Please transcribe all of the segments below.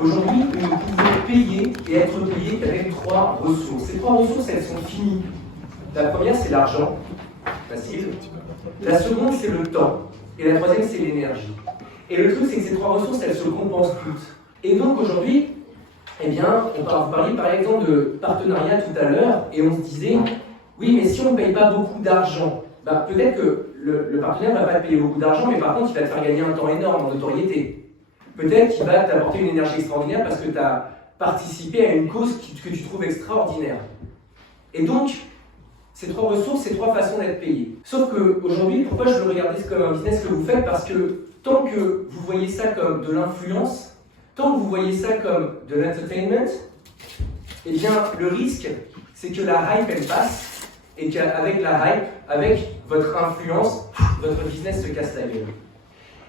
Aujourd'hui, vous ne pouvez payer et être payé qu'avec 3 ressources. Ces 3 ressources, elles sont finies. La première, c'est l'argent, facile. La seconde, c'est le temps. Et la troisième, c'est l'énergie. Et le truc, c'est que ces 3 ressources, elles se compensent toutes. Et donc aujourd'hui, eh bien, vous parliez par exemple de partenariat tout à l'heure, et on se disait, oui, mais si on ne paye pas beaucoup d'argent, bah, peut-être que le partenaire ne va pas te payer beaucoup d'argent, mais par contre, il va te faire gagner un temps énorme en notoriété. Peut-être qu'il va t'apporter une énergie extraordinaire parce que tu as participé à une cause que tu trouves extraordinaire. Et donc, ces 3 ressources, ces 3 façons d'être payé. Sauf qu'aujourd'hui, pourquoi je veux regarder comme un business que vous faites? Parce que tant que vous voyez ça comme de l'influence, tant que vous voyez ça comme de l'entertainment, eh bien, le risque, c'est que la hype, elle passe, et qu'avec la hype, avec votre influence, votre business se casse la gueule.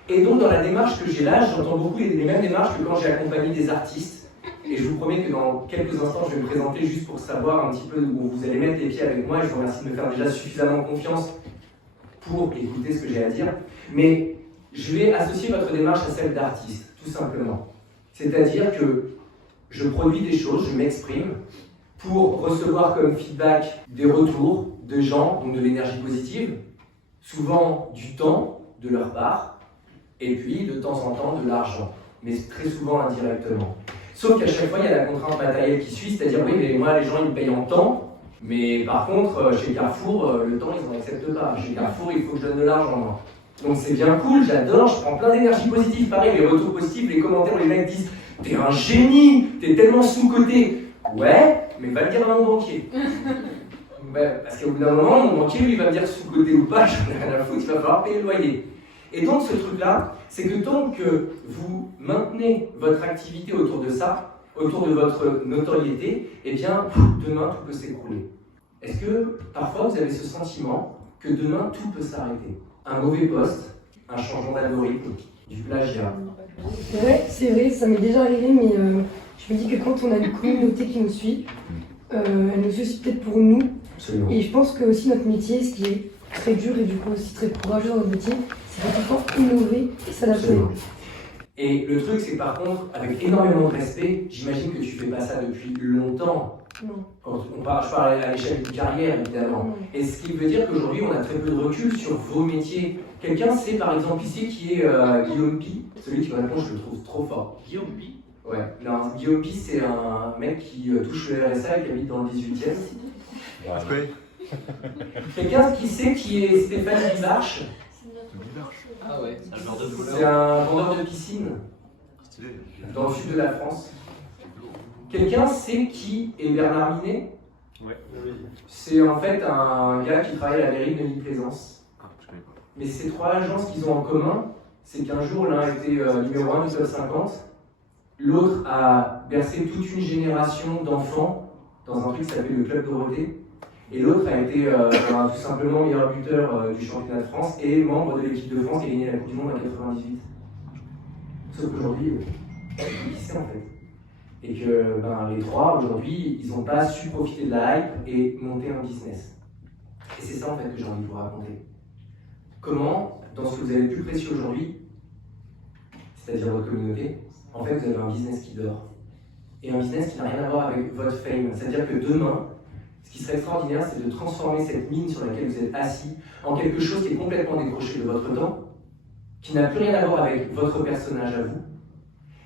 Et donc, dans la démarche que j'ai là, j'entends beaucoup les mêmes démarches que quand j'ai accompagné des artistes. Et je vous promets que dans quelques instants, je vais me présenter juste pour savoir un petit peu où vous allez mettre les pieds avec moi. Et je vous remercie de me faire déjà suffisamment confiance pour écouter ce que j'ai à dire. Mais je vais associer votre démarche à celle d'artiste, tout simplement. C'est-à-dire que je produis des choses, je m'exprime pour recevoir comme feedback des retours de gens, donc de l'énergie positive, souvent du temps de leur part, et puis de temps en temps de l'argent, mais très souvent indirectement. Sauf qu'à chaque fois, il y a la contrainte matérielle qui suit, c'est-à-dire, oui, mais moi, les gens, ils me payent en temps, mais par contre, chez Carrefour, le temps, ils n'en acceptent pas. Chez Carrefour, il faut que je donne de l'argent, moi. Donc c'est bien cool, j'adore, je prends plein d'énergie positive. Pareil, les retours positifs, les commentaires où les mecs disent « T'es un génie, t'es tellement sous-coté ». Ouais, mais va le dire à mon banquier. Parce qu'au bout d'un moment, mon banquier, lui, va me dire sous-coté ou pas, j'en ai rien à foutre, il va falloir payer le loyer. Et donc ce truc-là, c'est que tant que vous maintenez votre activité autour de ça, autour de votre notoriété, eh bien, demain, tout peut s'écrouler. Est-ce que parfois vous avez ce sentiment que demain, tout peut s'arrêter? Un mauvais poste, un changement d'algorithme, du plagiat. Ouais, c'est vrai, ça m'est déjà arrivé, mais je me dis que quand on a une communauté qui nous suit, elle nous suit aussi peut-être pour nous. Absolument. Et je pense que aussi notre métier, ce qui est très dur et du coup aussi très courageux dans notre métier, c'est de tout le temps innover et s'adapter. Et le truc, c'est que par contre, avec énormément de respect, j'imagine que tu fais pas ça depuis longtemps. Non. Quand je parle à l'échelle d'une carrière, évidemment. Non. Et ce qui veut dire qu'aujourd'hui, on a très peu de recul sur vos métiers. Quelqu'un sait, par exemple, ici, qui est Guillaume Pi. Celui qui me répond, je le trouve trop fort. Guillaume Pi? Ouais. Non, Guillaume Pi, c'est un mec qui touche le RSA et qui habite dans le 18e. Ouais. Quelqu'un qui sait qui est Stéphane Bibarche. Ah ouais, c'est un genre de C'est couleur. un vendeur de piscine dans le sud de la France. Quelqu'un sait qui est Bernard Minet? Ouais. C'est en fait un gars qui travaille à la mairie de Neuilly-Plaisance. Ah, je connais pas. Mais ces 3 agences qu'ils ont en commun, c'est qu'un jour l'un était numéro 1 du top 50, l'autre a bercé toute une génération d'enfants dans un truc qui s'appelle le Club Dorothée, et l'autre a été tout simplement meilleur buteur du championnat de France et membre de l'équipe de France qui a gagné la Coupe du Monde en 98. Sauf qu'aujourd'hui, qui c'est en fait? Et que les 3 aujourd'hui, ils n'ont pas su profiter de la hype et monter un business. Et c'est ça en fait que j'ai envie de vous raconter. Comment, dans ce que vous avez le plus précieux aujourd'hui, c'est-à-dire votre communauté, en fait vous avez un business qui dort. Et un business qui n'a rien à voir avec votre fame. C'est-à-dire que demain, ce qui serait extraordinaire, c'est de transformer cette mine sur laquelle vous êtes assis en quelque chose qui est complètement décroché de votre temps, qui n'a plus rien à voir avec votre personnage à vous,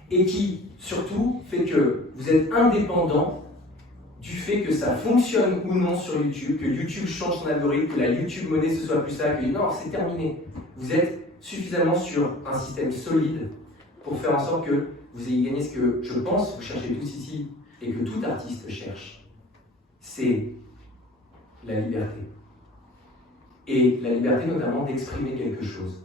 et qui, surtout, fait que vous êtes indépendant du fait que ça fonctionne ou non sur YouTube, que YouTube change son algorithme, que la YouTube monnaie ce soit plus ça, que non, c'est terminé. Vous êtes suffisamment sur un système solide pour faire en sorte que vous ayez gagné ce que je pense vous cherchez tous ici et que tout artiste cherche. C'est la liberté. Et la liberté notamment d'exprimer quelque chose.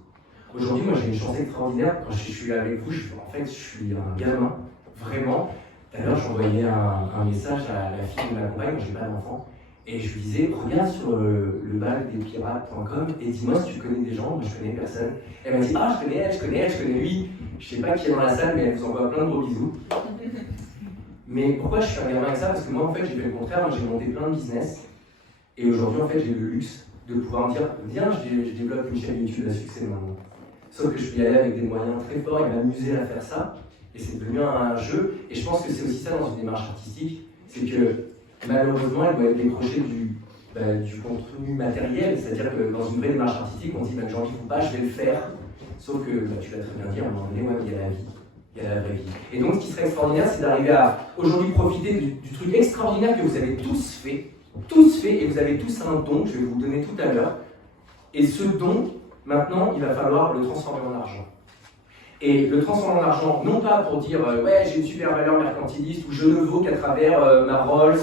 Aujourd'hui, moi j'ai une chance extraordinaire. Quand je suis là avec vous, je suis un gamin, vraiment. D'ailleurs, j'envoyais un message à la fille de ma compagne, moi j'ai pas d'enfant, et je lui disais, regarde sur le balcdespirates.com et dis-moi si tu connais des gens. Moi je connais personne. Elle m'a dit, ah je connais elle, je connais lui. Je sais pas qui est dans la salle, mais elle vous envoie plein de gros bisous. Mais pourquoi je suis un gamin avec ça? Parce que moi en fait j'ai fait le contraire, moi j'ai monté plein de business, et aujourd'hui en fait j'ai le luxe de pouvoir me dire, viens, je développe une chaîne YouTube à succès maintenant. Sauf que je peux y aller avec des moyens très forts et m'amuser à faire ça. Et c'est devenu un jeu. Et je pense que c'est aussi ça dans une démarche artistique, c'est que malheureusement, elle doit être décrochée du contenu matériel. C'est-à-dire que dans une vraie démarche artistique, on dit j'en vis pas, je vais le faire. Sauf que tu l'as très bien dit, à un moment donné, il y a la vie. Il y a la vraie vie. Et donc, ce qui serait extraordinaire, c'est d'arriver à aujourd'hui profiter du truc extraordinaire que vous avez tous fait, et vous avez tous un don que je vais vous donner tout à l'heure. Et ce don, maintenant, il va falloir le transformer en argent. Et le transformer en argent, non pas pour dire ouais, j'ai une super valeur mercantiliste ou je ne vaux qu'à travers ma Rolls,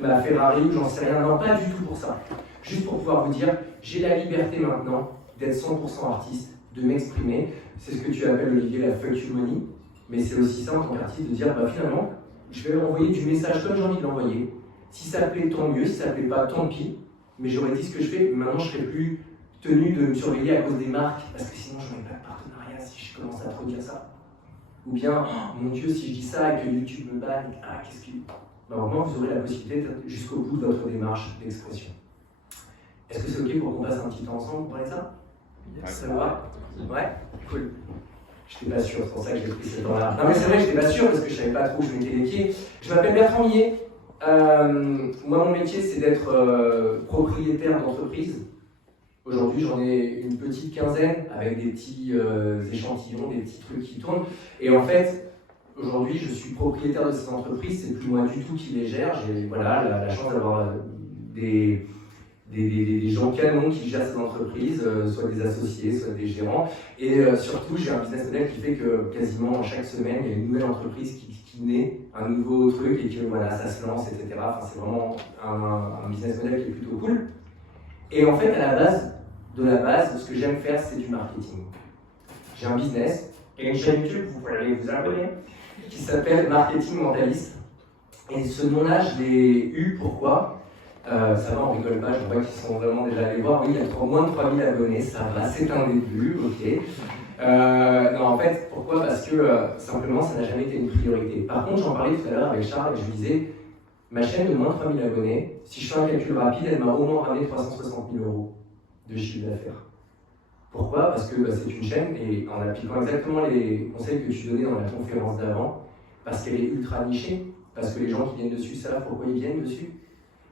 ma Ferrari ou j'en sais rien. Non, pas du tout pour ça. Juste pour pouvoir vous dire, j'ai la liberté maintenant d'être 100% artiste, de m'exprimer. C'est ce que tu appelles, Olivier, la fuck you money. Mais c'est aussi ça en tant qu'artiste de dire finalement, je vais envoyer du message comme j'ai envie de l'envoyer. Si ça plaît, tant mieux. Si ça plaît pas, tant pis. Mais j'aurais dit ce que je fais. Maintenant, je serai plus tenu de me surveiller à cause des marques, parce que sinon, je n'aurais pas de partenariat si je commence à trop dire ça. Ou bien, oh, mon Dieu, si je dis ça et que YouTube me banne, qu'est-ce qu'il... Au moins, vous aurez la possibilité jusqu'au bout de votre démarche d'expression. Est-ce que c'est OK pour qu'on passe un petit temps ensemble pour parler de ça? Ça vous va? Ouais? Cool. Je n'étais pas sûr, c'est pour ça que j'ai pris ce temps-là. Non mais c'est vrai, je n'étais pas sûr parce que je ne savais pas trop où je mettais les pieds. Je m'appelle Bertrand Millet. Moi, mon métier, c'est d'être propriétaire d'entreprise. Aujourd'hui, j'en ai une petite quinzaine avec des petits échantillons, des petits trucs qui tournent. Et en fait, aujourd'hui, je suis propriétaire de ces entreprises. C'est plus moi du tout qui les gère. J'ai la chance d'avoir des gens canons qui gèrent ces entreprises, soit des associés, soit des gérants. Et surtout, j'ai un business model qui fait que quasiment chaque semaine, il y a une nouvelle entreprise qui naît, un nouveau truc, et que voilà, ça se lance, etc. Enfin, c'est vraiment un business model qui est plutôt cool. Et en fait, à la base, ce que j'aime faire, c'est du marketing. J'ai un business, et une chaîne YouTube, vous pouvez aller vous abonner, qui s'appelle Marketing Mentaliste. Et ce nom-là, je l'ai eu, pourquoi? Ça va, on rigole pas, je vois qu'ils sont vraiment déjà allés voir. Oui, il y a moins de 3000 abonnés, ça va, c'est un début, ok. Non, en fait, pourquoi? Parce que simplement, ça n'a jamais été une priorité. Par contre, j'en parlais tout à l'heure avec Charles et je lui disais, ma chaîne de moins de 3000 abonnés, si je fais un calcul rapide, elle m'a au moins ramené 360 000 € de chiffre d'affaires. Pourquoi? Parce que c'est une chaîne, et en appliquant exactement les conseils que tu donnais dans la conférence d'avant, parce qu'elle est ultra nichée, parce que les gens qui viennent dessus savent pourquoi ils viennent dessus.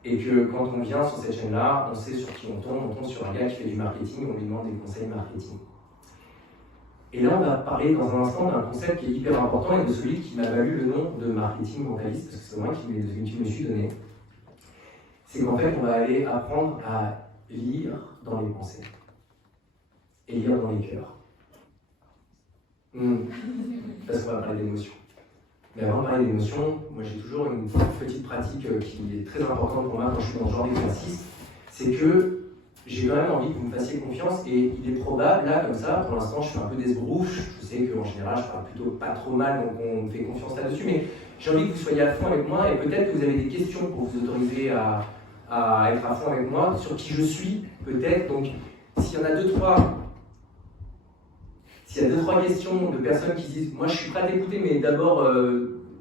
Et que quand on vient sur cette chaîne-là, on sait sur qui on tombe sur un gars qui fait du marketing, on lui demande des conseils marketing. Et là, on va parler dans un instant d'un concept qui est hyper important et de celui qui m'a valu le nom de marketing mentaliste, parce que c'est moi qui me suis donné. C'est qu'en fait, on va aller apprendre à lire dans les pensées et lire dans les cœurs. Parce qu'on va parler d'émotions. Mais avant de parler d'émotions, moi j'ai toujours une petite pratique qui est très importante pour moi quand je suis dans ce genre d'exercice, c'est que j'ai quand même envie que vous me fassiez confiance et il est probable, là comme ça, pour l'instant je fais un peu d'esbrouffe, je sais qu'en général je parle plutôt pas trop mal donc on me fait confiance là-dessus, mais j'ai envie que vous soyez à fond avec moi et peut-être que vous avez des questions pour vous autoriser à être à fond avec moi, sur qui je suis peut-être, donc s'il y en a deux, trois questions de personnes qui disent « Moi, je suis prêt à t'écouter, mais d'abord,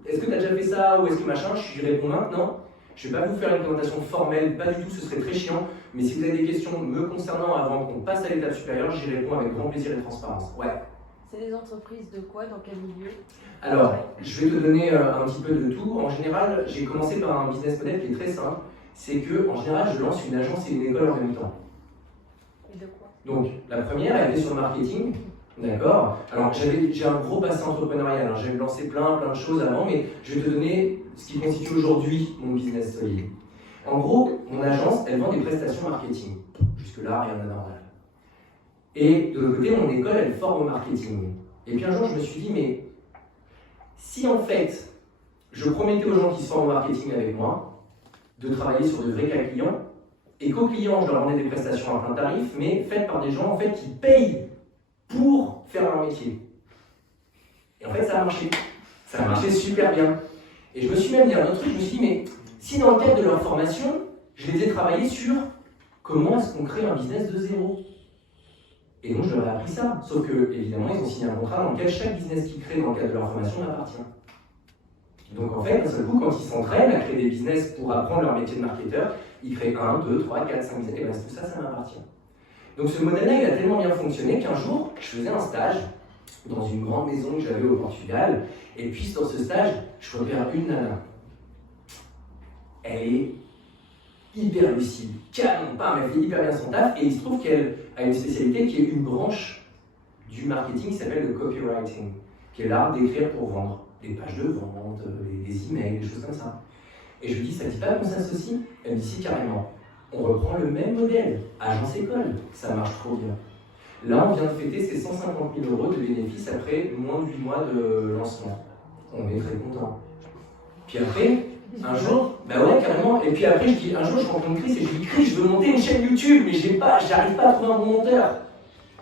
est-ce que tu as déjà fait ça ou est-ce que machin ?» Je lui réponds maintenant. Je ne vais pas vous faire une présentation formelle, pas du tout, ce serait très chiant. Mais si vous avez des questions me concernant avant qu'on passe à l'étape supérieure, j'y réponds avec grand plaisir et transparence. Ouais. C'est des entreprises de quoi? Dans quel milieu? Alors, je vais te donner un petit peu de tout. En général, j'ai commencé par un business model qui est très simple. C'est que, en général, je lance une agence et une école en même temps. Et de quoi? Donc, la première, elle est sur le marketing. D'accord. Alors, j'ai un gros passé entrepreneurial. J'ai lancé plein de choses avant, mais je vais te donner ce qui constitue aujourd'hui mon business solide. En gros, mon agence, elle vend des prestations marketing. Jusque-là, rien d'anormal. Et de l'autre côté, mon école, elle forme au marketing. Et puis un jour, je me suis dit, mais si en fait, je promettais aux gens qui se forment au marketing avec moi de travailler sur de vrais cas clients, et qu'aux clients, je leur vendais des prestations à plein tarif, mais faites par des gens en fait qui payent pour faire leur métier. Et en fait, ça a marché. Ça a marché super bien. Et je me suis même dit un autre truc, je me suis dit, mais si dans le cadre de leur formation, je les ai travaillés sur comment est-ce qu'on crée un business de zéro. Et donc, je leur ai appris ça. Sauf que, évidemment, ils ont signé un contrat dans lequel chaque business qu'ils créent dans le cadre de leur formation m'appartient. Donc, en fait, d'un seul coup, quand ils s'entraînent à créer des business pour apprendre leur métier de marketeur, ils créent 1, 2, 3, 4, 5 business, et bien tout ça, ça m'appartient. Donc ce modèle-là, il a tellement bien fonctionné qu'un jour, je faisais un stage dans une grande maison que j'avais au Portugal. Et puis dans ce stage, je repère une nana. Elle est hyper lucide, canon, bam, elle fait hyper bien son taf. Et il se trouve qu'elle a une spécialité qui est une branche du marketing qui s'appelle le copywriting, qui est l'art d'écrire pour vendre, des pages de vente, des emails, des choses comme ça. Et je lui dis, ça ne dit pas qu'on s'associe? Elle me dit, si, carrément. On reprend le même modèle, agence école, ça marche trop bien. Là, on vient de fêter ces 150 000 € de bénéfices après moins de 8 mois de lancement. On est très content. Puis après, un jour, bah ouais, carrément. Et puis après, je dis, un jour, je rencontre Chris et je lui dis, Chris, je veux monter une chaîne YouTube, mais j'arrive pas à trouver un bon monteur.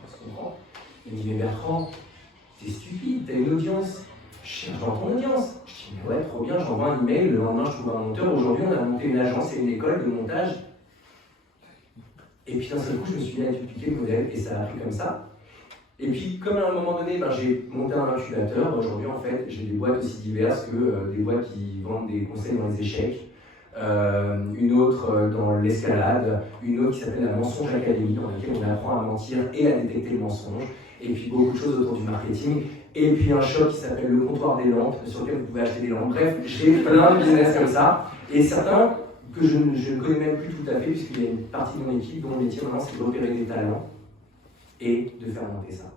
On se comprend. Il me dit, mais Bertrand, t'es stupide, t'as une audience. Je cherche dans ton audience. Je dis, mais ouais, trop bien, j'envoie un email, le lendemain, je trouve un monteur. Aujourd'hui, on a monté une agence et une école de montage. Et puis d'un seul coup, je me suis mis à dupliquer le modèle et ça a pris comme ça. Et puis, comme à un moment donné, j'ai monté un incubateur, aujourd'hui en fait, j'ai des boîtes aussi diverses que des boîtes qui vendent des conseils dans les échecs, une autre dans l'escalade, une autre qui s'appelle la Mensonge Academy, dans laquelle on apprend à mentir et à détecter le mensonge, et puis beaucoup de choses autour du marketing, et puis un shop qui s'appelle le Comptoir des Lampes, sur lequel vous pouvez acheter des lampes. Bref, j'ai plein de business comme ça, et certains que je ne connais même plus tout à fait, puisqu'il y a une partie de mon équipe dont le métier maintenant c'est de repérer des talents et de faire monter ça.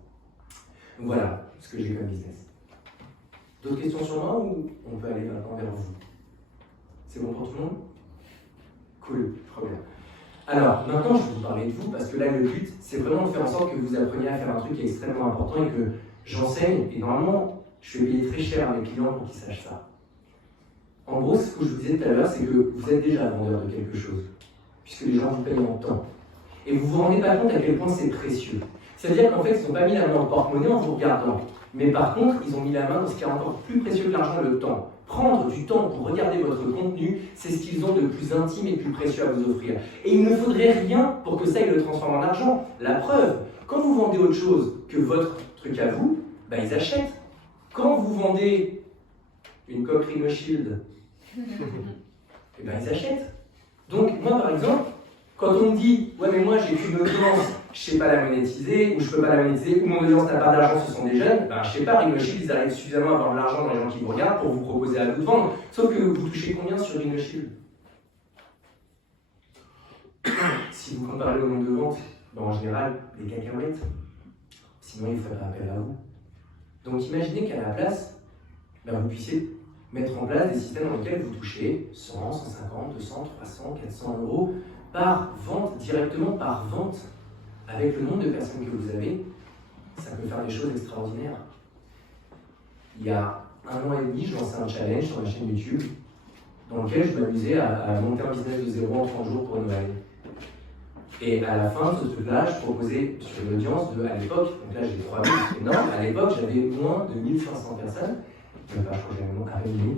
Donc voilà ce que j'ai comme business. D'autres questions sur moi ou on peut aller maintenant vers vous? C'est bon pour tout le monde? Cool, trop bien. Alors maintenant je vais vous parler de vous parce que là le but c'est vraiment de faire en sorte que vous appreniez à faire un truc qui est extrêmement important et que j'enseigne et normalement je vais payer très cher à mes clients pour qu'ils sachent ça. En gros, ce que je vous disais tout à l'heure, c'est que vous êtes déjà vendeur de quelque chose, puisque les gens vous payent en temps. Et vous ne vous rendez pas compte à quel point c'est précieux. C'est-à-dire qu'en fait, ils n'ont pas mis la main dans le porte-monnaie en vous regardant. Mais par contre, ils ont mis la main dans ce qui est encore plus précieux que l'argent, le temps. Prendre du temps pour regarder votre contenu, c'est ce qu'ils ont de plus intime et de plus précieux à vous offrir. Et il ne faudrait rien pour que ça, ils le transforment en argent. La preuve, quand vous vendez autre chose que votre truc à vous, bah, ils achètent. Quand vous vendez une coque Rhino Shield, et ben ils achètent. Donc moi par exemple, quand on me dit ouais mais moi j'ai qu'une audience, je sais pas la monétiser, ou je peux pas la monétiser, ou mon audience n'a pas d'argent, ce sont des jeunes, ben je sais pas, Rhino Shield, ils arrivent suffisamment à avoir de l'argent dans les gens qui vous regardent pour vous proposer à vous de vendre. Sauf que vous touchez combien sur Rhino Shield? Si vous comparez au nombre de ventes, ben en général, les cacahuètes, sinon il faudrait appel à vous. Donc imaginez qu'à la place, ben, vous puissiez mettre en place des systèmes dans lesquels vous touchez 100, 150, 200, 300, 400 € par vente, directement par vente. Avec le nombre de personnes que vous avez, ça peut faire des choses extraordinaires. Il y a 1 an et demi, je lançais un challenge sur ma chaîne YouTube dans lequel je m'amusais à monter un business de 0 en 30 jours pour Noël. Et à la fin de ce truc-là, je proposais sur une audience de, à l'époque, donc là j'ai 3000, c'est énorme, à l'époque j'avais moins de 1500 personnes. Je crois que j'avais moins à 1000.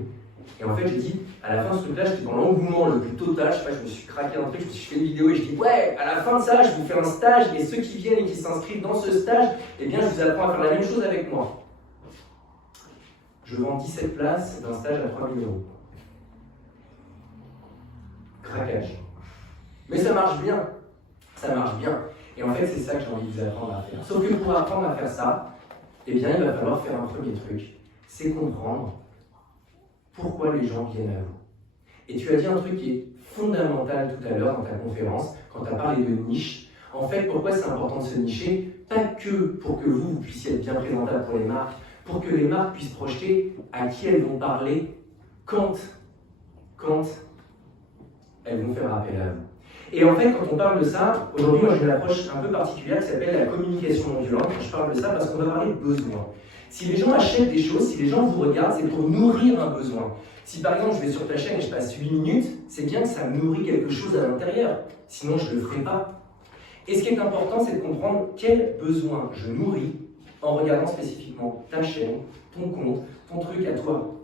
Et en fait, j'ai dit, à la fin de ce truc-là, j'étais dans l'engouement le plus total. Je sais pas, je me suis craqué un truc, je me suis fait une vidéo et je dis, ouais, à la fin de ça, je vous fais un stage et ceux qui viennent et qui s'inscrivent dans ce stage, eh bien, je vous apprends à faire la même chose avec moi. Je vends 17 places d'un stage à 3000 €. Craquage. Mais ça marche bien. Ça marche bien. Et en fait, c'est ça que j'ai envie de vous apprendre à faire. Sauf que pour apprendre à faire ça, eh bien, il va falloir faire un premier truc. C'est comprendre pourquoi les gens viennent à vous. Et tu as dit un truc qui est fondamental tout à l'heure dans ta conférence, quand tu as parlé de niche. En fait, pourquoi c'est important de se nicher? Pas que pour que vous puissiez être bien présentable pour les marques, pour que les marques puissent projeter à qui elles vont parler quand elles vont faire appel à vous. Et en fait, quand on parle de ça, aujourd'hui, moi j'ai une approche un peu particulière qui s'appelle la communication non violente. Je parle de ça parce qu'on va parler de besoins. Si les gens achètent des choses, si les gens vous regardent, c'est pour nourrir un besoin. Si par exemple je vais sur ta chaîne et je passe 8 minutes, c'est bien que ça nourrit quelque chose à l'intérieur. Sinon, je ne le ferai pas. Et ce qui est important, c'est de comprendre quel besoin je nourris en regardant spécifiquement ta chaîne, ton compte, ton truc à toi.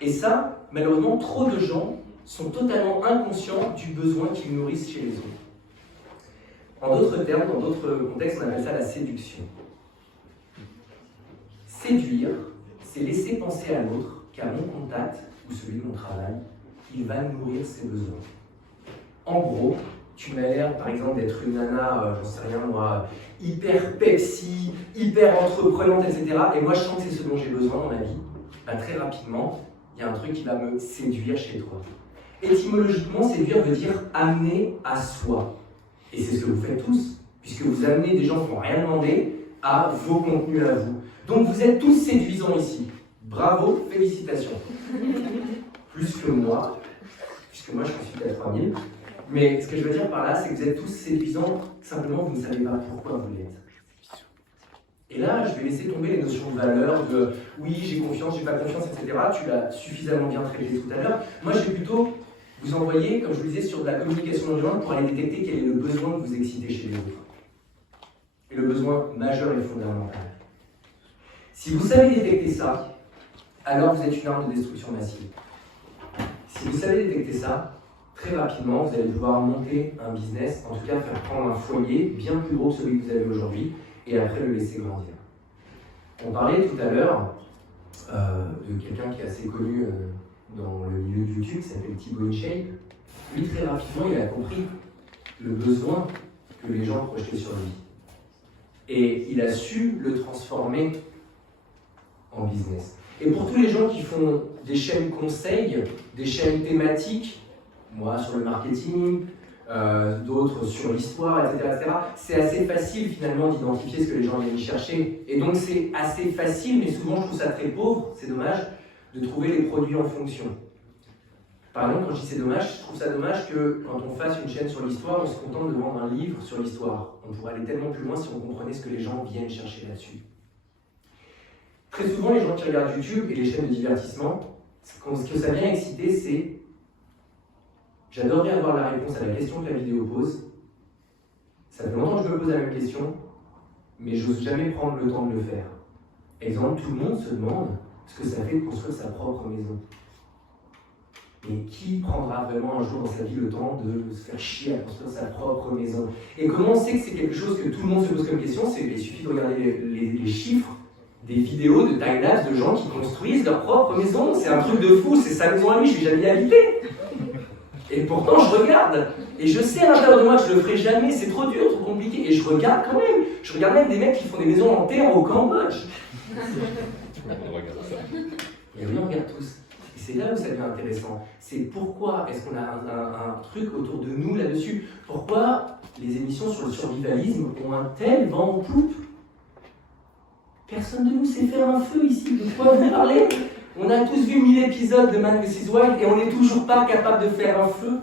Et ça, malheureusement, trop de gens sont totalement inconscients du besoin qu'ils nourrissent chez les autres. En d'autres termes, dans d'autres contextes, on appelle ça la séduction. Séduire, c'est laisser penser à l'autre qu'à mon contact ou celui de mon travail, il va nourrir ses besoins. En gros, tu m'as l'air, par exemple, d'être une nana, j'en sais rien moi, hyper Pepsi, hyper entreprenante, etc. Et moi, je sens que c'est ce dont j'ai besoin dans ma vie. Bah, très rapidement, il y a un truc qui va me séduire chez toi. Étymologiquement, séduire veut dire amener à soi. Et c'est ce que vous faites tous, puisque vous amenez des gens qui n'ont rien demandé à vos contenus à vous. Donc vous êtes tous séduisants ici. Bravo, félicitations. Plus que moi, puisque moi je suis à 3000. Mais ce que je veux dire par là, c'est que vous êtes tous séduisants, simplement vous ne savez pas pourquoi vous l'êtes. Et là, je vais laisser tomber les notions de valeur, de oui, j'ai confiance, j'ai pas confiance, etc. Tu l'as suffisamment bien traité tout à l'heure. Moi, je vais plutôt vous envoyer, comme je vous disais, sur de la communication non violente pour aller détecter quel est le besoin que vous excitez chez les autres. Et le besoin majeur et fondamental. Si vous savez détecter ça, alors vous êtes une arme de destruction massive. Si vous savez détecter ça, très rapidement, vous allez pouvoir monter un business, en tout cas faire prendre un foyer bien plus gros que celui que vous avez aujourd'hui, et après le laisser grandir. On parlait tout à l'heure de quelqu'un qui est assez connu dans le milieu de YouTube, qui s'appelle Thibaut InShape. Lui, très rapidement, il a compris le besoin que les gens projetaient sur lui. Et il a su le transformer en business. Et pour tous les gens qui font des chaînes conseils, des chaînes thématiques, moi sur le marketing, d'autres sur l'histoire, etc., c'est assez facile finalement d'identifier ce que les gens viennent y chercher. Et donc c'est assez facile, mais souvent je trouve ça très pauvre, c'est dommage, de trouver les produits en fonction. Par exemple, quand je dis c'est dommage, je trouve ça dommage que quand on fasse une chaîne sur l'histoire, on se contente de vendre un livre sur l'histoire. On pourrait aller tellement plus loin si on comprenait ce que les gens viennent chercher là-dessus. Très souvent, les gens qui regardent YouTube et les chaînes de divertissement, ce que ça vient exciter, c'est « j'adorerais avoir la réponse à la question que la vidéo pose. Ça fait longtemps que je me pose la même question, mais j'ose jamais prendre le temps de le faire. » Exemple, tout le monde se demande ce que ça fait de construire sa propre maison. Mais qui prendra vraiment un jour dans sa vie le temps de se faire chier à construire sa propre maison? Et comment on sait que c'est quelque chose que tout le monde se pose comme question? Il suffit de regarder les chiffres des vidéos de time-lapse de gens qui construisent leur propre maison. C'est un truc de fou, c'est sa maison à lui, je ne vais jamais y habiter. Et pourtant, je regarde. Et je sais à l'intérieur de moi que je ne le ferai jamais, c'est trop dur, trop compliqué. Et je regarde quand même. Je regarde même des mecs qui font des maisons en terre au Cambodge. On regarde ça. Et oui, on regarde tous. Et c'est là où ça devient intéressant. C'est pourquoi est-ce qu'on a un truc autour de nous là-dessus? Pourquoi les émissions sur le survivalisme ont un tel vent en poupe? Personne de nous sait faire un feu ici, de quoi vous parlez? On a tous vu 1000 épisodes de Man vs Wild et on n'est toujours pas capable de faire un feu.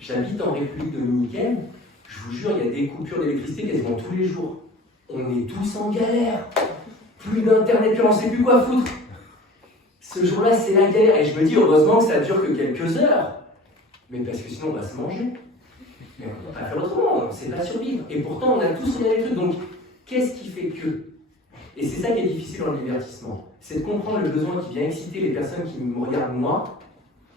J'habite en République dominicaine, je vous jure, il y a des coupures d'électricité quasiment tous les jours. On est tous en galère. Plus d'internet, plus on ne sait plus quoi foutre. Ce jour-là, c'est la galère. Et je me dis, heureusement que ça dure que quelques heures. Mais parce que sinon, on va se manger. Mais on ne va pas faire autrement, on ne sait pas survivre. Et pourtant, on a tous regardé les trucs. Donc, qu'est-ce qui fait que? Et c'est ça qui est difficile dans le divertissement. C'est de comprendre le besoin qui vient exciter les personnes qui me regardent moi.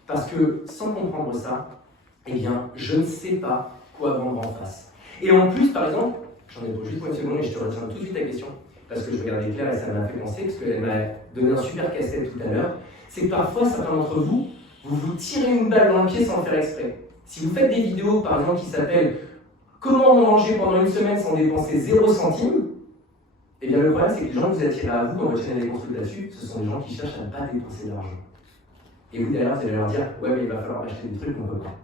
Parce que, sans comprendre ça, eh bien, je ne sais pas quoi vendre en face. Et en plus, par exemple, j'en ai pour juste pour une seconde et je te retiens tout de suite ta question. Parce que je regardais Claire et ça m'a fait penser, parce qu'elle m'a donné un super casse-tête tout à l'heure, c'est que parfois, certains d'entre vous, vous vous tirez une balle dans le pied sans le faire exprès. Si vous faites des vidéos, par exemple, qui s'appellent « Comment manger pendant une semaine sans dépenser 0 centime », eh bien le problème, c'est que les gens que vous attirez à vous, quand votre chaîne est construite là-dessus, ce sont des gens qui cherchent à ne pas dépenser d'argent. Et vous, derrière, vous allez leur dire « Ouais, mais il va falloir acheter des trucs qu'on ne peut pas ».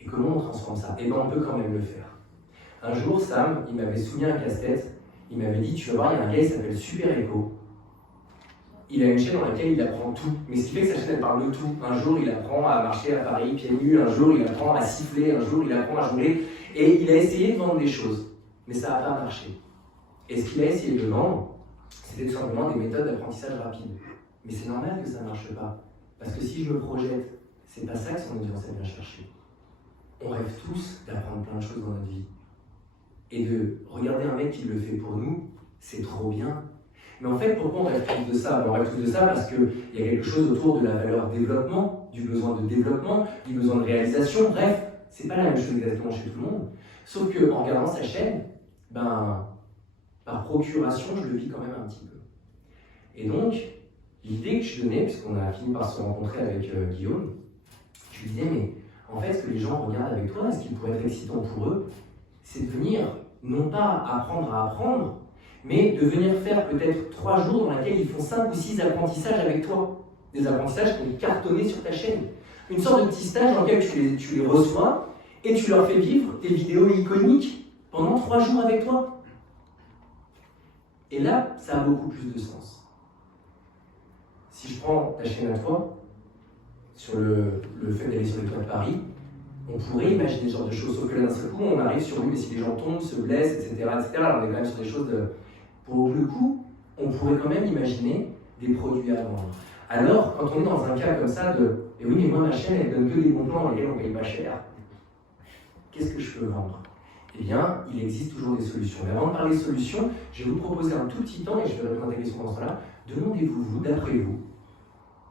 Et comment on transforme ça? Eh bien, on peut quand même le faire. Un jour, Sam, il m'avait soumis un casse-tête. Il m'avait dit, tu vas voir, il y a un gars, il s'appelle Super Echo. Il a une chaîne dans laquelle il apprend tout. Mais ce qui fait que sa chaîne, elle parle de tout. Un jour, il apprend à marcher à Paris pieds nus. Un jour, il apprend à siffler. Un jour, il apprend à jouer. Et il a essayé de vendre des choses. Mais ça n'a pas marché. Et ce qu'il a essayé de vendre, c'était tout simplement des méthodes d'apprentissage rapide. Mais c'est normal que ça ne marche pas. Parce que si je me projette, c'est pas ça que son audience vient chercher. On rêve tous d'apprendre plein de choses dans notre vie. Et de regarder un mec qui le fait pour nous, c'est trop bien. Mais en fait, pourquoi on rêve tous de ça? On rêve tous de ça parce qu'il y a quelque chose autour de la valeur développement, du besoin de développement, du besoin de réalisation. Bref, c'est pas la même chose exactement chez tout le monde. Sauf qu'en regardant sa chaîne, par procuration, je le vis quand même un petit peu. Et donc, l'idée que je donnais, puisqu'on a fini par se rencontrer avec Guillaume, je lui disais, mais En fait, ce que les gens regardent avec toi, ce qui pourrait être excitant pour eux, c'est de venir, non pas apprendre à apprendre, mais de venir faire peut-être 3 jours dans lesquels ils font 5 ou 6 apprentissages avec toi. Des apprentissages qui ont cartonné sur ta chaîne. Une sorte de petit stage dans lequel tu les reçois et tu leur fais vivre tes vidéos iconiques pendant 3 jours avec toi. Et là, ça a beaucoup plus de sens. Si je prends ta chaîne à toi, sur le fait d'aller sur les toits de Paris, on pourrait imaginer ce genre de choses, sauf que là d'un seul coup, on arrive sur lui, mais si les gens tombent, se blessent, etc., alors on est quand même sur des choses de... Pour le coup, on pourrait quand même imaginer des produits à vendre. Alors, quand on est dans un cas comme ça de « Et oui, mais moi, ma chaîne, elle donne que des bons plans dans lesquels on ne paye pas cher. Qu'est-ce que je peux vendre ?» Eh bien, il existe toujours des solutions. Mais avant de parler de solutions, je vais vous proposer un tout petit temps, et je vais répondre à ta question dans ce temps-là. Demandez-vous, vous, d'après vous,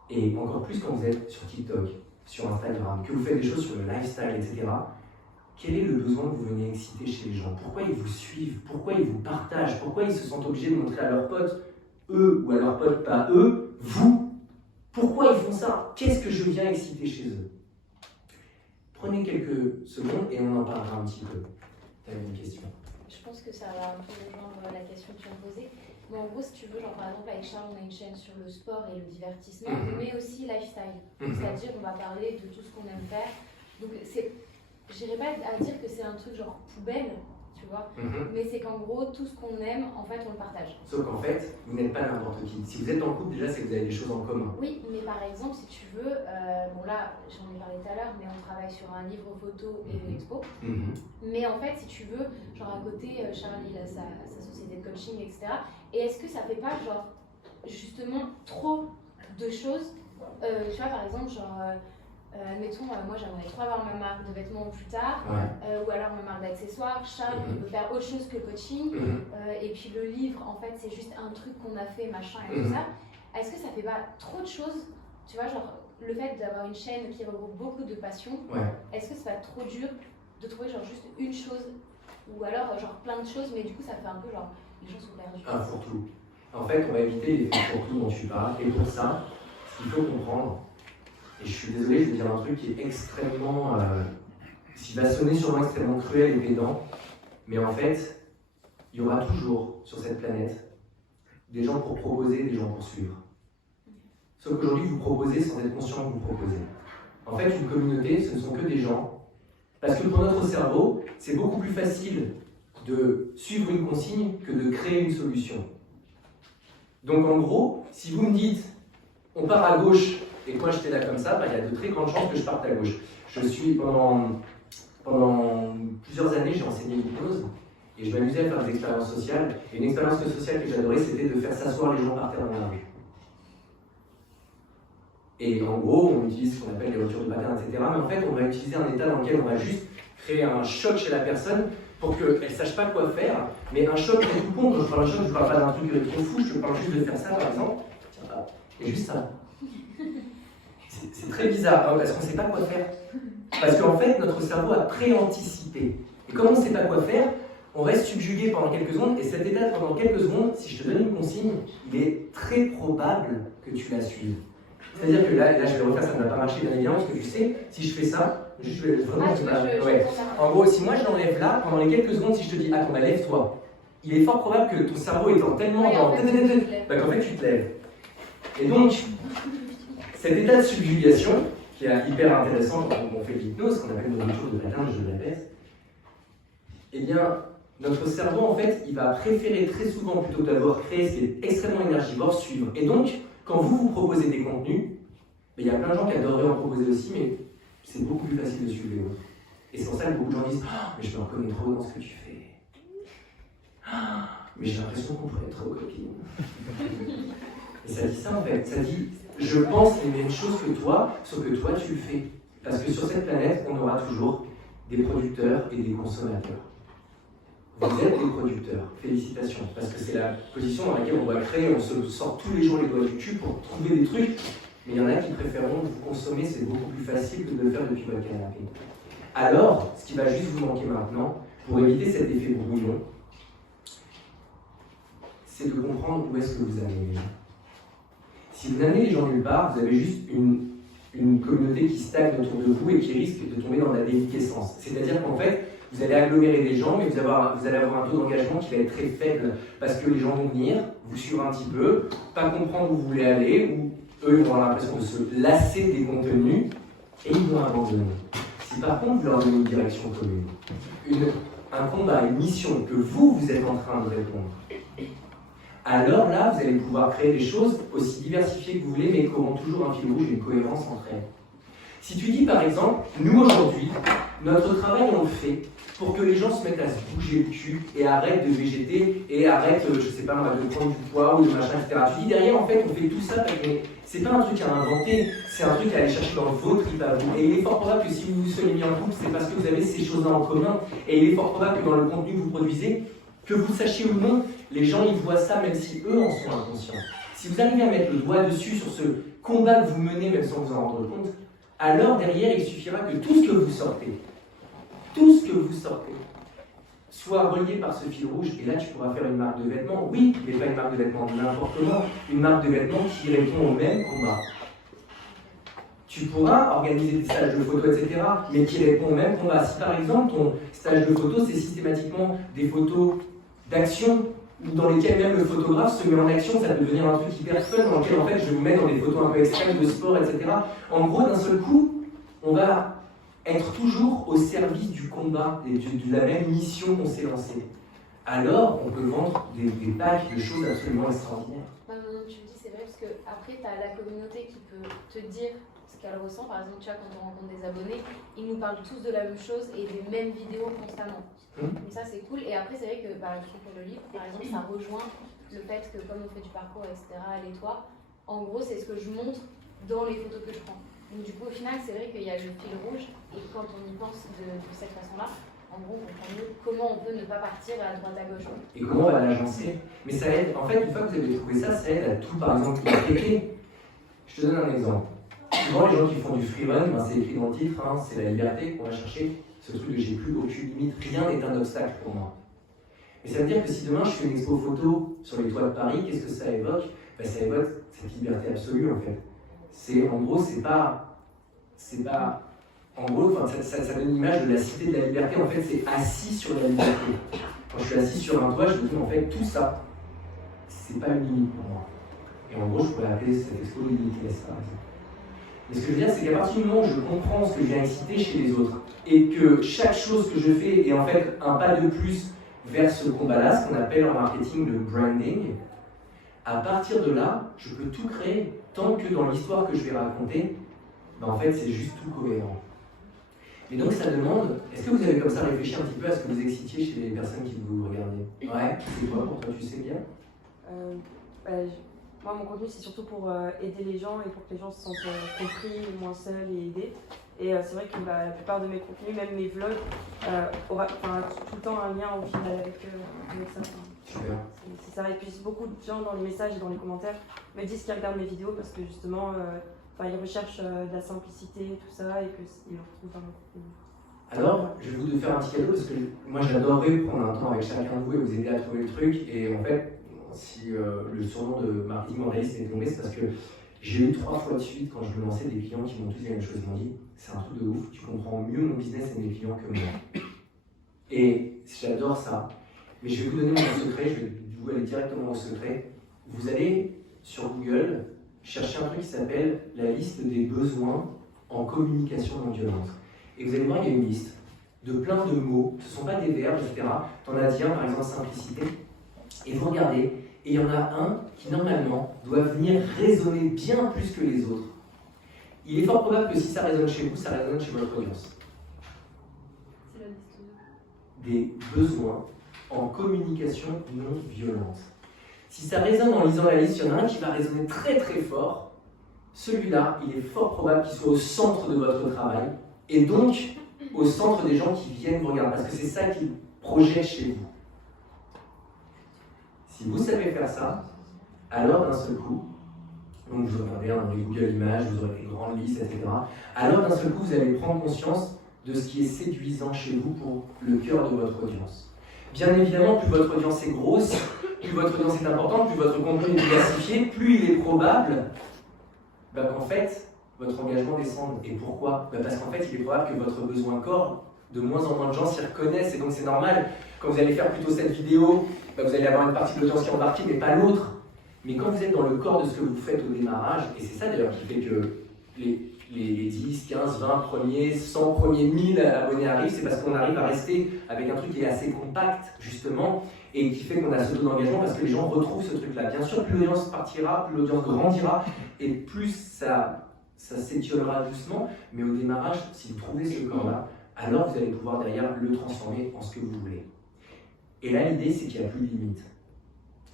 et encore plus quand vous êtes sur TikTok, sur Instagram, que vous faites des choses sur le lifestyle, etc., quel est le besoin que vous venez exciter chez les gens? Pourquoi ils vous suivent? Pourquoi ils vous partagent? Pourquoi ils se sentent obligés de montrer à leurs potes, eux, ou à leurs potes, pas eux, vous? Pourquoi ils font ça? Qu'est-ce que je viens exciter chez eux? Prenez quelques secondes et on en parlera un petit peu. Tu avais une question? Je pense que ça va un peu rejoindre la question que tu as posée. Mais en gros, si tu veux, genre par exemple avec Charles, on a une chaîne sur le sport et le divertissement, mais aussi lifestyle. C'est-à-dire, on va parler de tout ce qu'on aime faire. Donc, j'irais pas à dire que c'est un truc genre poubelle, tu vois, mais c'est qu'en gros, tout ce qu'on aime, en fait, on le partage. Sauf qu'en fait, vous n'êtes pas n'importe qui. Si vous êtes en couple, déjà, c'est que vous avez des choses en commun. Oui, mais par exemple, si tu veux, bon là, j'en ai parlé tout à l'heure, mais on travaille sur un livre photo et une expo. Mais en fait, si tu veux, genre à côté, Charlie, il a sa société de coaching, etc. Et est-ce que ça fait pas, genre, justement, trop de choses tu vois, par exemple, genre... admettons, moi j'aimerais trop avoir ma marque de vêtements plus tard, ou alors ma marque d'accessoires. Charles, il peut faire autre chose que coaching, et puis le livre, en fait, c'est juste un truc qu'on a fait, machin et tout ça. Est-ce que ça fait pas trop de choses? Tu vois, genre, le fait d'avoir une chaîne qui regroupe beaucoup de passions, est-ce que c'est pas trop dur de trouver genre juste une chose, ou alors genre plein de choses, mais du coup ça fait un peu genre, les gens sont perdus. Un fourre-tout. En fait, on va éviter les fourre-tout dont tu parles, et pour ça, ce qu'il faut comprendre, et je suis désolé, je vais dire un truc qui est extrêmement, qui va sonner sûrement extrêmement cruel et pédant, mais en fait, il y aura toujours sur cette planète des gens pour proposer, des gens pour suivre. Sauf qu'aujourd'hui, vous proposez sans être conscient que vous proposez. En fait, une communauté, ce ne sont que des gens, parce que pour notre cerveau, c'est beaucoup plus facile de suivre une consigne que de créer une solution. Donc en gros, si vous me dites, on part à gauche, et que moi j'étais là comme ça, bah, il y a de très grandes chances que je parte à gauche. Je suis pendant plusieurs années, j'ai enseigné l'hypnose et je m'amusais à faire des expériences sociales. Et une expérience sociale que j'adorais, c'était de faire s'asseoir les gens par terre dans la rue. Et en gros, on utilise ce qu'on appelle les ruptures de pattern, etc. Mais en fait, on va utiliser un état dans lequel on va juste créer un choc chez la personne pour qu'elle ne sache pas quoi faire. Mais un choc tout con, quand je parle de choc, je ne parle pas d'un truc trop fou, je parle juste de faire ça par exemple. Et juste ça. C'est très bizarre, parce qu'on ne sait pas quoi faire. Parce qu'en fait, notre cerveau a préanticipé. Et comme on ne sait pas quoi faire, on reste subjugué pendant quelques secondes, et cet état pendant quelques secondes, si je te donne une consigne, il est très probable que tu la suives. C'est-à-dire que là, je vais le refaire, ça ne va pas marcher bien évidemment, parce que tu sais, si je fais ça, je vais vraiment... En gros, si moi je l'enlève là, pendant les quelques secondes, si je te dis, attends, bah, lève-toi, il est fort probable que ton cerveau étant tellement dans... qu'en fait, tu te lèves. Et donc, cet état de subjugation, qui est hyper intéressant quand on fait de l'hypnose, qu'on appelle une rupture de pattern, je le répète, eh bien, notre cerveau, en fait, il va préférer très souvent, plutôt que d'avoir créé ce qui est extrêmement énergivore, suivre. Et donc, quand vous proposez des contenus, il y a plein de gens qui adoreraient en proposer aussi, mais c'est beaucoup plus facile de suivre les autres. Et c'est pour ça que beaucoup de gens disent « mais je me reconnais trop dans ce que tu fais. Mais j'ai l'impression qu'on pourrait être copines. » Et ça dit ça en fait, ça dit « je pense les mêmes choses que toi, sauf que toi tu le fais. » Parce que sur cette planète, on aura toujours des producteurs et des consommateurs. Vous êtes des producteurs, félicitations, parce que c'est la position dans laquelle on doit créer, on se sort tous les jours les doigts du cul pour trouver des trucs, mais il y en a qui préféreront vous consommer, c'est beaucoup plus facile que de le faire depuis votre canapé. Alors, ce qui va juste vous manquer maintenant, pour éviter cet effet brouillon, c'est de comprendre où est-ce que vous amenez les gens. Si vous amenez les gens nulle part, vous avez juste une une communauté qui stagne autour de vous et qui risque de tomber dans la déliquescence. C'est-à-dire qu'en fait, vous allez agglomérer des gens, mais vous allez avoir un taux d'engagement qui va être très faible parce que les gens vont venir, vous suivre un petit peu, pas comprendre où vous voulez aller, ou eux ils vont avoir l'impression de se lasser des contenus et ils vont abandonner. Si par contre vous leur donnez une direction commune, un combat, une mission que vous êtes en train de répondre, alors là vous allez pouvoir créer des choses aussi diversifiées que vous voulez, mais qui auront toujours un fil rouge et une cohérence entre elles. Si tu dis par exemple, nous aujourd'hui, notre travail on le fait pour que les gens se mettent à se bouger le cul et arrêtent de végéter et arrêtent, je sais pas, de prendre du poids ou de machin, etc. Tu dis derrière, en fait, on fait tout ça, mais c'est pas un truc à inventer, c'est un truc à aller chercher dans vos tripes à vous. Et il est fort probable que si vous vous soyez mis en couple, c'est parce que vous avez ces choses-là en commun. Et il est fort probable que dans le contenu que vous produisez, que vous sachiez ou non, les gens ils voient ça même si eux en sont inconscients. Si vous arrivez à mettre le doigt dessus sur ce combat que vous menez même sans vous en rendre compte, alors derrière il suffira que tout ce que vous sortez, soit relié par ce fil rouge, et là tu pourras faire une marque de vêtements, oui, mais pas une marque de vêtements n'importe comment, une marque de vêtements qui répond au même combat. Tu pourras organiser des stages de photo, etc., mais qui répond au même combat. Si par exemple ton stage de photo c'est systématiquement des photos d'action, ou dans lesquelles même le photographe se met en action, ça peut devenir un truc hyper fun, dans lequel en fait je vais vous mettre dans des photos un peu extrêmes de sport, etc. En gros, d'un seul coup, on va être toujours au service du combat et de la même mission qu'on s'est lancée. Alors, on peut vendre des packs de choses absolument extraordinaires. Maintenant, tu me dis, c'est vrai, parce qu'après, tu as la communauté qui peut te dire ce qu'elle ressent. Par exemple, tu vois, quand on rencontre des abonnés, ils nous parlent tous de la même chose et des mêmes vidéos constamment. Donc ça, c'est cool. Et après, c'est vrai que, par exemple, pour le livre, par exemple, ça rejoint le fait que, comme on fait du parcours, etc., elle et toi, en gros, c'est ce que je montre dans les photos que je prends. Donc du coup, au final, c'est vrai qu'il y a le fil rouge, et quand on y pense de cette façon-là, en gros, on comprend mieux comment on peut ne pas partir à droite à gauche. Et comment on va l'agencer. Mais ça aide, en fait, une fois que vous avez trouvé ça, ça aide à tout, par exemple, marketer. Je te donne un exemple. Souvent, les gens qui font du freerun, ben, c'est écrit dans le titre, hein, c'est la liberté qu'on va chercher. Ce truc de j'ai plus aucune limite, rien n'est un obstacle pour moi. Mais ça veut dire que si demain je fais une expo photo sur les toits de Paris, qu'est-ce que ça évoque? Ben, ça évoque cette liberté absolue, en fait. En gros, en gros, ça donne l'image de la cité de la liberté. En fait, c'est assis sur la liberté. Quand je suis assis sur un toit, je me dis, en fait, tout ça, c'est pas une limite pour moi. Et en gros, je pourrais appeler cette expo limitless, par exemple. Mais ce que je veux dire, c'est qu'à partir du moment où je comprends ce que je viens exciter chez les autres, et que chaque chose que je fais est en fait un pas de plus vers ce combat-là, ce qu'on appelle en marketing le branding, à partir de là, je peux tout créer. Tant que dans l'histoire que je vais raconter, ben en fait, c'est juste tout cohérent. Et donc, ça demande, est-ce que vous avez comme ça réfléchi un petit peu à ce que vous excitiez chez les personnes qui vous regardez? Ouais, c'est quoi pour toi, tu sais bien? Moi, mon contenu, c'est surtout pour aider les gens et pour que les gens se sentent compris, moins seuls et aidés. Et c'est vrai que la plupart de mes contenus, même mes vlogs, aura tout le temps un lien au final avec ça. Super. Ça épuise beaucoup de gens dans les messages et dans les commentaires me disent qu'ils regardent mes vidéos parce que justement, ils recherchent de la simplicité, tout ça, et qu'ils retrouvent dans mon contenu. Alors, je vais vous faire un petit cadeau parce que moi j'adorerais prendre un temps avec chacun de vous et vous aider à trouver le truc. Et en fait, si le surnom de marketing réaliste est tombé, c'est parce que j'ai eu 3 fois de suite quand je me lançais des clients qui m'ont tous dit la même chose. Ils m'ont dit, c'est un truc de ouf, tu comprends mieux mon business et mes clients que moi. Et j'adore ça. Mais je vais vous donner mon secret, je vais vous aller directement au secret. Vous allez sur Google chercher un truc qui s'appelle la liste des besoins en communication non violente. Et vous allez voir, il y a une liste de plein de mots, ce ne sont pas des verbes, etc. Tu en as dit un, par exemple, simplicité. Et vous regardez, et il y en a un qui, normalement, doit venir résonner bien plus que les autres. Il est fort probable que si ça résonne chez vous, ça résonne chez votre audience. C'est la liste. Des besoins en communication non violente. Si ça résonne en lisant la liste, il y en a un qui va résonner très très fort. Celui-là, il est fort probable qu'il soit au centre de votre travail et donc au centre des gens qui viennent vous regarder, parce que c'est ça qu'ils projettent chez vous. Si vous savez faire ça, alors d'un seul coup, donc vous regardez dans les Google Images, vous aurez des grandes listes, etc. Alors d'un seul coup, vous allez prendre conscience de ce qui est séduisant chez vous pour le cœur de votre audience. Bien évidemment, plus votre audience est grosse, plus votre audience est importante, plus votre contenu est diversifié, plus il est probable qu'en fait, votre engagement descende. Et pourquoi? Parce qu'en fait, il est probable que votre besoin corps, de moins en moins de gens s'y reconnaissent, et donc c'est normal. Quand vous allez faire plutôt cette vidéo, vous allez avoir une partie de l'audience qui est embarquée, mais pas l'autre. Mais quand vous êtes dans le corps de ce que vous faites au démarrage, et c'est ça d'ailleurs qui fait que les 10, 15, 20 premiers, 100 premiers 1000 abonnés arrivent, c'est parce qu'on arrive à rester avec un truc qui est assez compact, justement, et qui fait qu'on a ce taux d'engagement parce que les gens retrouvent ce truc-là. Bien sûr, plus l'audience partira, plus l'audience grandira, et plus ça s'étiolera doucement, mais au démarrage, si vous trouvez ce corps-là, alors vous allez pouvoir derrière le transformer en ce que vous voulez. Et là, l'idée, c'est qu'il n'y a plus de limite.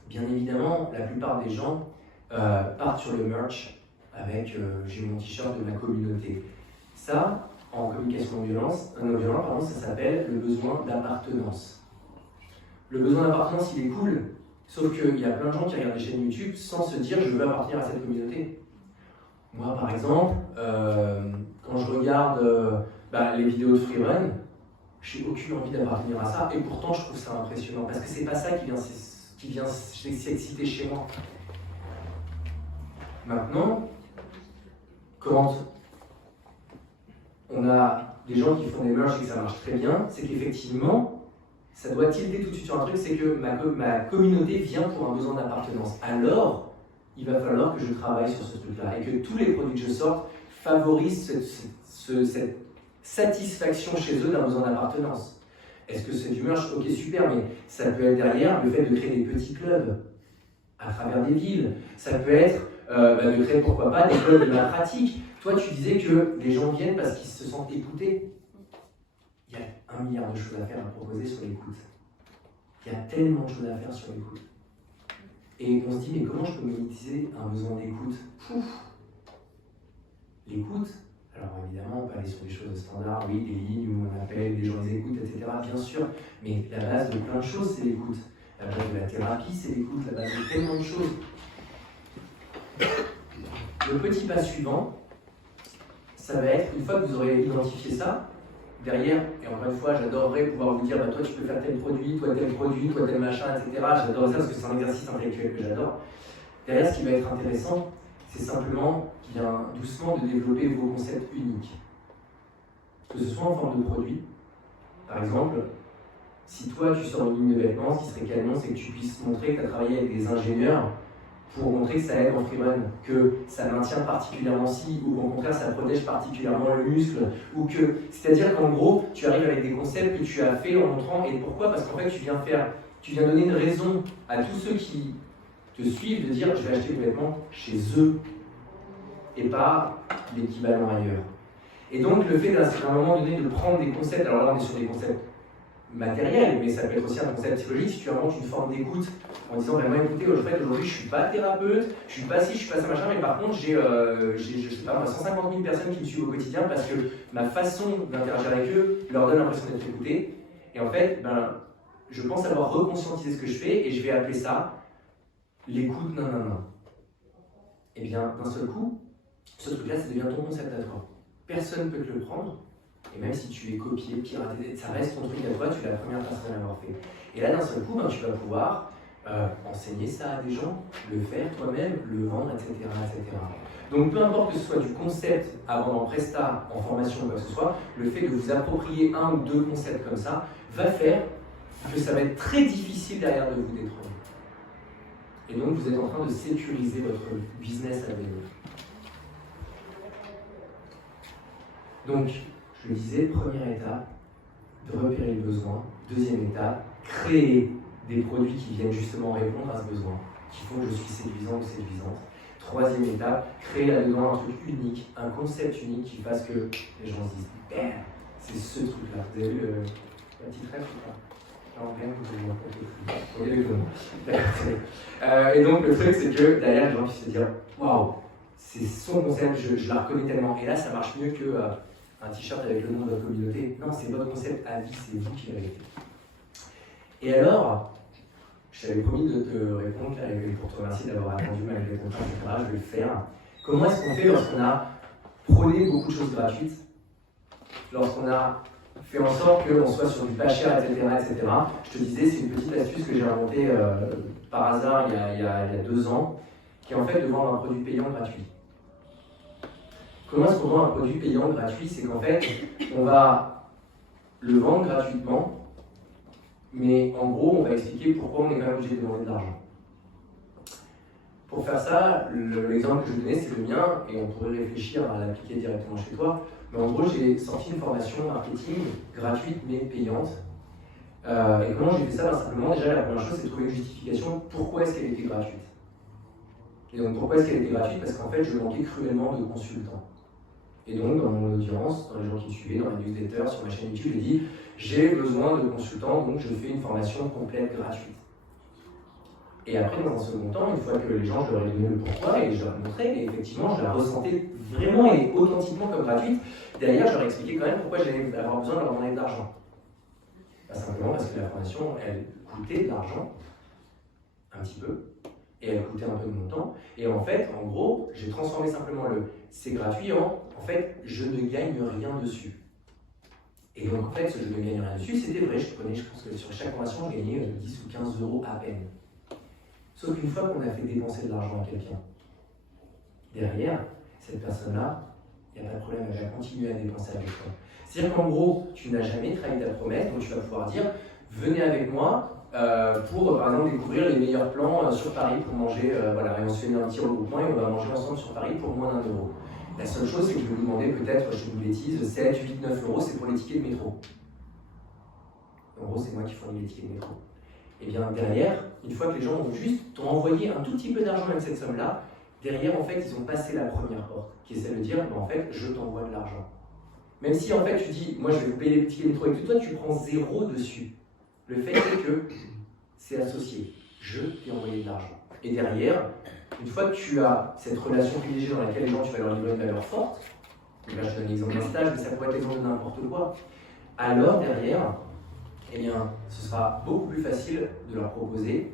Bien évidemment, la plupart des gens partent sur le merch avec j'ai mon t-shirt de ma communauté. Ça, en communication non violente, ça s'appelle le besoin d'appartenance. Le besoin d'appartenance, il est cool, sauf qu'il y a plein de gens qui regardent des chaînes YouTube sans se dire je veux appartenir à cette communauté. Moi, par exemple, quand je regarde les vidéos de freerun, j'ai aucune envie d'appartenir à ça, et pourtant je trouve ça impressionnant, parce que c'est pas ça qui vient s'exciter chez moi. Maintenant, quand on a des gens qui font des merch et que ça marche très bien, c'est qu'effectivement, ça doit tilter tout de suite sur un truc, c'est que ma communauté vient pour un besoin d'appartenance. Alors, il va falloir que je travaille sur ce truc-là, et que tous les produits que je sorte favorisent cette satisfaction chez eux d'un besoin d'appartenance. Est-ce que c'est du merch? Ok, super, mais ça peut être derrière le fait de créer des petits clubs à travers des villes. Ça peut être de créer, pourquoi pas, des clubs de la pratique. Toi, tu disais que les gens viennent parce qu'ils se sentent écoutés. Il y a 1 milliard de choses à faire à proposer sur l'écoute. Il y a tellement de choses à faire sur l'écoute. Et on se dit, mais comment je peux monétiser un besoin d'écoute? L'écoute, alors évidemment, on peut aller sur des choses standards, oui, des lignes où on appelle, des gens les écoutent, etc. Bien sûr, mais la base de plein de choses, c'est l'écoute. La base de la thérapie, c'est l'écoute, la base de tellement de choses. Le petit pas suivant, ça va être, une fois que vous aurez identifié ça, derrière, et encore une fois, j'adorerais pouvoir vous dire, toi tu peux faire tel produit, toi tel machin, etc. J'adore ça parce que c'est un exercice intellectuel que j'adore. Derrière, ce qui va être intéressant, c'est simplement bien doucement de développer vos concepts uniques. Que ce soit en forme de produit, par exemple, si toi tu sors une ligne de vêtements, ce qui serait canon, c'est que tu puisses montrer que tu as travaillé avec des ingénieurs pour montrer que ça aide en freerun, que ça maintient particulièrement si, ou qu'au contraire ça protège particulièrement le muscle, ou que, c'est-à-dire qu'en gros, tu arrives avec des concepts que tu as fait en montrant, et pourquoi? Parce qu'en fait tu viens donner une raison à tous ceux qui te suivent de dire je vais acheter des vêtements chez eux, et pas l'équivalent ailleurs. Et donc le fait à un moment donné de prendre des concepts, alors là on est sur des concepts matériels, mais ça peut être aussi un concept psychologique, si tu inventes une forme d'écoute en disant moi écoutez, aujourd'hui je suis pas thérapeute, je suis pas ci, je suis pas ça machin, mais par contre j'ai je sais pas, 150 000 personnes qui me suivent au quotidien parce que ma façon d'interagir avec eux leur donne l'impression d'être écouté. Et en fait, je pense avoir reconscientisé ce que je fais et je vais appeler ça l'écoute non. Et bien d'un seul coup, ce truc-là, ça devient ton concept à toi. Personne ne peut te le prendre, et même si tu es copié, piraté, ça reste ton truc à toi, tu es la première personne à l'avoir fait. Et là, d'un seul coup, tu vas pouvoir enseigner ça à des gens, le faire toi-même, le vendre, etc., etc. Donc peu importe que ce soit du concept à vendre en prestat, en formation ou quoi que ce soit, le fait de vous approprier 1 ou 2 concepts comme ça va faire que ça va être très difficile derrière de vous détrôner. Et donc vous êtes en train de sécuriser votre business à venir. Donc, je le disais, première étape, de repérer le besoin. Deuxième étape, créer des produits qui viennent justement répondre à ce besoin, qui font que je suis séduisant ou séduisante. Troisième étape, créer là-dedans un truc unique, un concept unique qui fasse que les gens se disent « Bam, c'est ce truc-là ». Vous avez vu la petite rêve ou pas? Et donc le truc c'est que derrière les gens puissent se dire « Waouh, c'est son concept, je la reconnais tellement ». Et là ça marche mieux que un t-shirt avec le nom de votre communauté. Non, c'est votre concept à vie, c'est vous qui l'avez fait. Et alors, je t'avais promis de te répondre, pour te remercier d'avoir attendu malgré ton temps, etc. Je vais le faire. Comment est-ce qu'on fait lorsqu'on a prôné beaucoup de choses gratuites, lorsqu'on a fait en sorte qu'on soit sur du pas cher, etc., etc. Je te disais, c'est une petite astuce que j'ai inventée par hasard il y a 2 ans, qui est en fait de vendre un produit payant gratuit. Comment est-ce qu'on vend un produit payant gratuit? C'est qu'en fait, on va le vendre gratuitement, mais en gros, on va expliquer pourquoi on est quand même obligé de demander de l'argent. Pour faire ça, l'exemple que je donnais, c'est le mien, et on pourrait réfléchir à l'appliquer directement chez toi. Mais en gros, j'ai sorti une formation marketing gratuite mais payante. Et comment j'ai fait ça? Simplement, déjà, la première chose, c'est de trouver une justification pourquoi est-ce qu'elle était gratuite. Et donc, pourquoi est-ce qu'elle était gratuite? Parce qu'en fait, je manquais cruellement de consultants. Et donc, dans mon audience, dans les gens qui me suivaient, dans les newsletters, sur ma chaîne YouTube, j'ai dit j'ai besoin de consultants, donc je fais une formation complète gratuite. Et après, dans un second temps, une fois que les gens, je leur ai donné le pourquoi et je leur ai montré, et effectivement, je la ressentais vraiment et authentiquement comme gratuite. Derrière, je leur ai expliqué quand même pourquoi j'allais avoir besoin de leur demander de l'argent. Simplement parce que la formation, elle coûtait de l'argent, un petit peu, et elle coûtait un peu de mon temps. Et en fait, en gros, j'ai transformé simplement le c'est gratuit en fait, je ne gagne rien dessus. Et donc, en fait, ce je ne gagne rien dessus, c'était vrai. Je pense que sur chaque formation, je gagnais 10 ou 15 euros à peine. Sauf qu'une fois qu'on a fait dépenser de l'argent à quelqu'un, derrière, cette personne-là, il n'y a pas de problème, elle va continuer à dépenser avec toi. C'est-à-dire qu'en gros, tu n'as jamais trahi ta promesse, donc tu vas pouvoir dire venez avec moi pour, par exemple, découvrir les meilleurs plans sur Paris pour manger. Voilà, et on se fait un petit regroupement et on va manger ensemble sur Paris pour moins d'1 euro. La seule chose, c'est que je vais vous demander peut-être, je fais une bêtise, 7, 8, 9 euros, c'est pour les tickets de métro. En gros, c'est moi qui fournis les tickets de métro. Et bien derrière, une fois que les gens ont juste t'ont envoyé un tout petit peu d'argent avec cette somme-là, derrière, en fait, ils ont passé la première porte, qui est celle de dire, en fait, je t'envoie de l'argent. Même si, en fait, tu dis, moi, je vais vous payer les tickets de métro et tout, toi, tu prends 0 dessus. Le fait est que c'est associé. Je t'ai envoyé de l'argent. Et derrière, une fois que tu as cette relation privilégiée dans laquelle les gens, tu vas leur livrer une valeur forte, donc là, je te donne l'exemple d'un stage, mais ça pourrait être l'exemple de n'importe quoi, alors derrière, eh bien, ce sera beaucoup plus facile de leur proposer,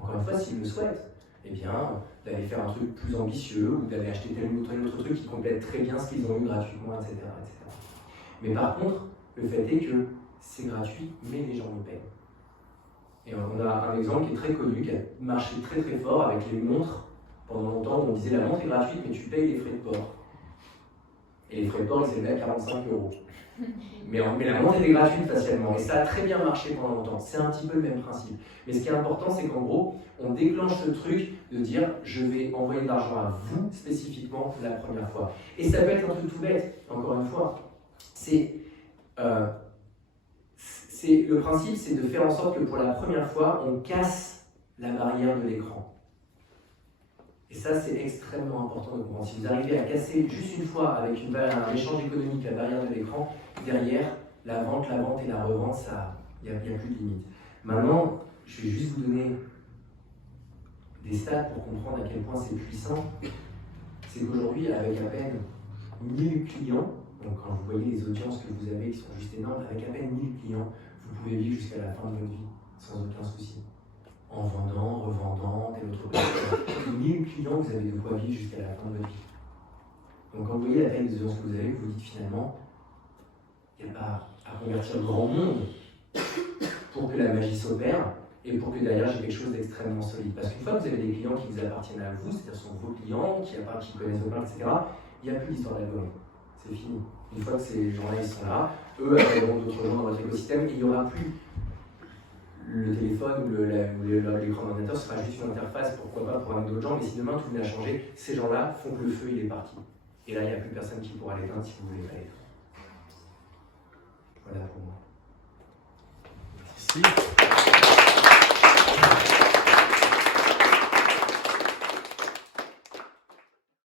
encore une fois, s'ils le souhaitent, eh bien, d'aller faire un truc plus ambitieux ou d'aller acheter tel ou tel autre truc qui complète très bien ce qu'ils ont eu gratuitement, etc., etc. Mais par contre, le fait est que c'est gratuit, mais les gens le payent. Et on a un exemple qui est très connu, qui a marché très très fort avec les montres. Pendant longtemps, on disait la montre est gratuite, mais tu payes les frais de port. Et les frais de port, ils s'élevaient à 45 euros. Mais la montre était gratuite facialement, et ça a très bien marché pendant longtemps. C'est un petit peu le même principe. Mais ce qui est important, c'est qu'en gros, on déclenche ce truc de dire je vais envoyer de l'argent à vous spécifiquement la première fois. Et ça peut être un truc tout bête, encore une fois. Le principe, c'est de faire en sorte que pour la première fois, on casse la barrière de l'écran. Et ça, c'est extrêmement important de comprendre. Si vous arrivez à casser juste une fois avec un échange économique la barrière de l'écran, derrière, la vente et la revente, il n'y a plus de limite. Maintenant, je vais juste vous donner des stats pour comprendre à quel point c'est puissant. C'est qu'aujourd'hui, avec à peine 1000 clients, donc quand vous voyez les audiences que vous avez qui sont juste énormes, avec à peine 1000 clients, vous pouvez vivre jusqu'à la fin de votre vie sans aucun souci. En vendant, revendant, tel autre chose. 1000 clients, vous avez de quoi vivre jusqu'à la fin de votre vie. Donc quand vous voyez la taille des audiences que vous avez, vous vous dites finalement, il n'y a pas à convertir le grand monde pour que la magie s'opère et pour que derrière j'ai quelque chose d'extrêmement solide. Parce qu'une fois que vous avez des clients qui vous appartiennent à vous, c'est-à-dire sont vos clients, qui connaissent vos marques, etc., il n'y a plus d'histoire d'algorithme. C'est fini. Une fois que ces gens-là ils sont là, eux appelleront d'autres gens dans votre écosystème et il n'y aura plus le téléphone ou l'écran d'ordinateur, ce sera juste une interface, pourquoi pas pour un d'autres gens, mais si demain tout venait à changer, ces gens-là font que le feu il est parti. Et là il n'y a plus personne qui pourra l'éteindre si vous ne voulez pas l'éteindre. Voilà pour moi. Merci.